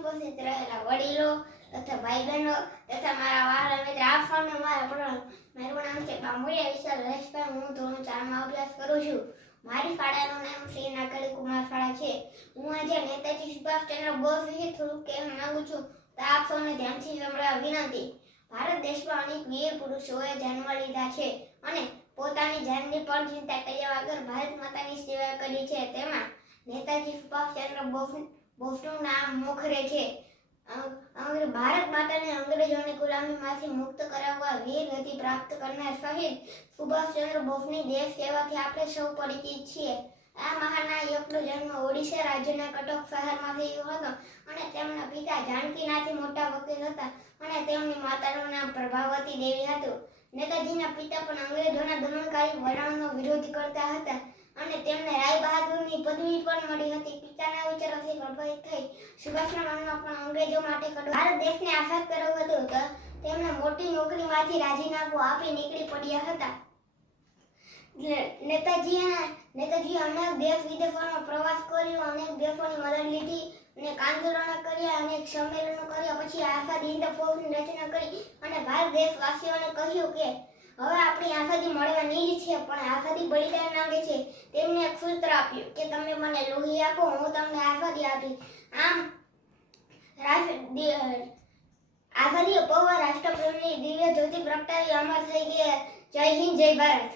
ઉપસ્થિત રહેલા વડીલો તથા ભાઈ બહેનો તથા મારા વાલા મિત્ર આપ સૌને મારા પ્રણામ મારું નામ છે બાંબુડિયા વિશાલ હરેશભાઈ હું ધોરણ ચારમાં અભ્યાસ કરું છું મારી શાળાનું નામ શ્રી નાગરી કુમાર શાળા છે હું આજે નેતાજી સુભાષચંદ્ર બોઝ વિશે થોડુંક કહેવા માંગુ છું તો આપ સૌને ધ્યાનથી સાંભળવા વિનંતી ભારત દેશમાં અનેક વીર પુરુષોએ જન્મ લીધા છે અને પોતાની જાનની પણ ચિંતા કર્યા વગર ભારત માતાની સેવા કરી છે તેમાં નેતાજી સુભાષચંદ્ર બોઝ બોઝનું નામ મોખરે છે. ભારત માતાને અંગ્રેજોની ગુલામીમાંથી મુક્ત કરાવવા વીર ગતિ પ્રાપ્ત કરનાર શહીદ સુભાષચંદ્ર બોઝની દેશ સેવાથી આપણે સૌ પરિચિત છીએ. આ મહાનાયકનો જન્મ ઓડિશા રાજ્યના કટક શહેરમાં થયો હતો અને તેમના પિતા જાનકીનાથથી મોટા વકીલ હતા અને તેમની માતાનું નામ પ્રભાવતી દેવી હતું. નેતાજીના પિતા પણ અંગ્રેજોના દમનકારી વલણનો વિરોધ કરતા હતા અને તેમને રાય બહાદુરની પદવી પણ મળી હતી. પિતાના વિચારોથી પ્રભાવિત થઈ. સુભાષના મનમાં પણ અંગ્રેજો માટે કડવા ભારત દેશને આઝાદ કરવો હતો તો તેમણે મોટી નોકરીમાંથી રાજીનામું આપી નીકળી પડ્યા હતા. નેતાજીએ નેતાજીએ અનેક દેશ વિદેશોનો પ્રવાસ કર્યો, અનેક દેશોની મદદ લીધી અને આંદોલનો કર્યા અને સંમેલનો કર્યા, પછી આઝાદ હિન્દ ફોજની રચના કરી અને ભારત દેશવાસીઓને કહ્યું કે હવે આપણી આઝાદી મળવાની જ છે, પણ આઝાદી બલિદાન માંગે છે. તેમને એક સૂત્ર આપ્યું કે તમે મને લોહી આપો, હું તમને આઝાદી આપી. આમ આઝાદી અપાવવા રાષ્ટ્રપ્રેમની દિવ્ય જ્યોતિ પ્રગટાવી અમર થઈ ગયા. જય હિન્દ, જય ભારત.